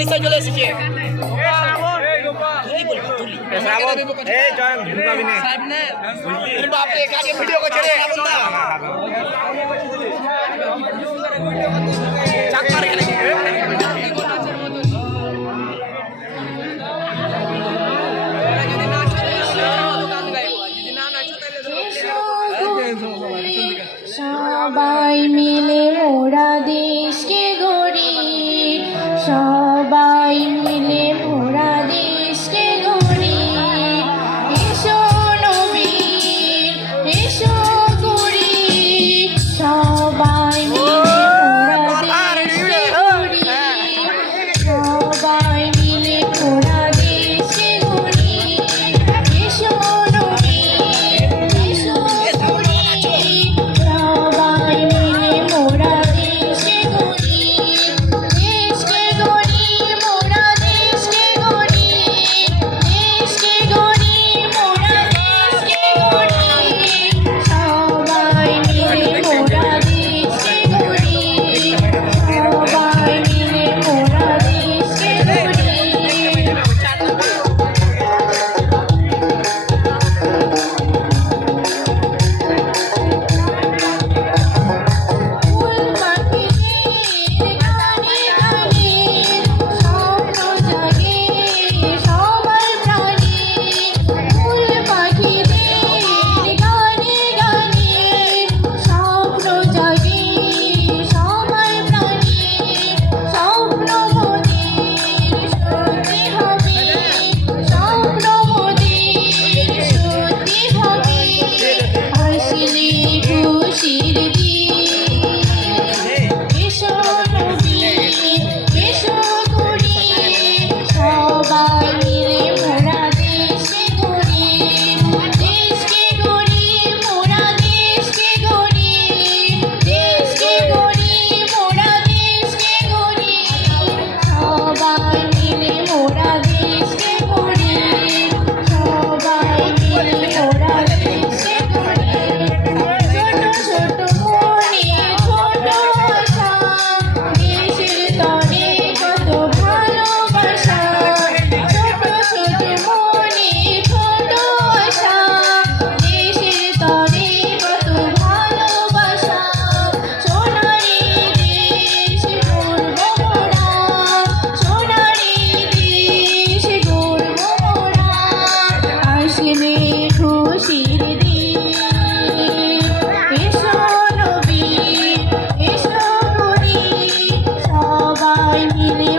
নিচে চলে এসেছে বাপরে কাকে ভিডিও করছে রে চাকমার এখানে সবাই মিলে মোরা দেশকে গড়ি সবাই মিলে মোরা দেশকে গড়ি এসো নবীর এসো গড়ি সবাই মিলে মোরা দেশকে গড়ি সবাই মিলে মোরা দেশকে গড়ি এসো নবীর এসো গড়ি সবাই মিলে মোরা দেশকে গড়ি দেশকে গড়ি মোরা দেশকে গড়ি দেশকে গড়ি মোরা দেশকে গড়ি সবাই মিলে মোরা দেশকে গড়ি সবাই মিলে মোরা দেশকে গড়ি ফুল পাখিদের গানে গানে স্বপ্ন জাগে সবার প্রাণে ফুল পাখিদের গানে গানে স্বপ্ন জাগে সবার প্রাণে স্বপ্ন মোদের সত্যি হবে স্বপ্ন মোদের সত্যি হবে আসলে খুশির দিন এসো নবীর এসো গড়ি সবাই মিলে মোরা দেশকে গড়ি দেশকে গড়ি মোরা দেশকে গড়ি দেশকে গড়ি মোরা দেশকে গড়ি সবাই মিলে মোরা দেশকে গড়ি সবাই মিলে মোরা দেশকে গড়ি ছোট ছোট মনে ছোট আশা দেশের তরে কত ভালোবাসা ছোট ছোট মনে ছোট আশা দেশের তরে কত ভালোবাসা সোনারি দেশ গর্ব মোরা সোনারি দেশ গর্ব মোরা আসলে খুশির দিন এসো নবীর এসো গড়ি সবাই মিলে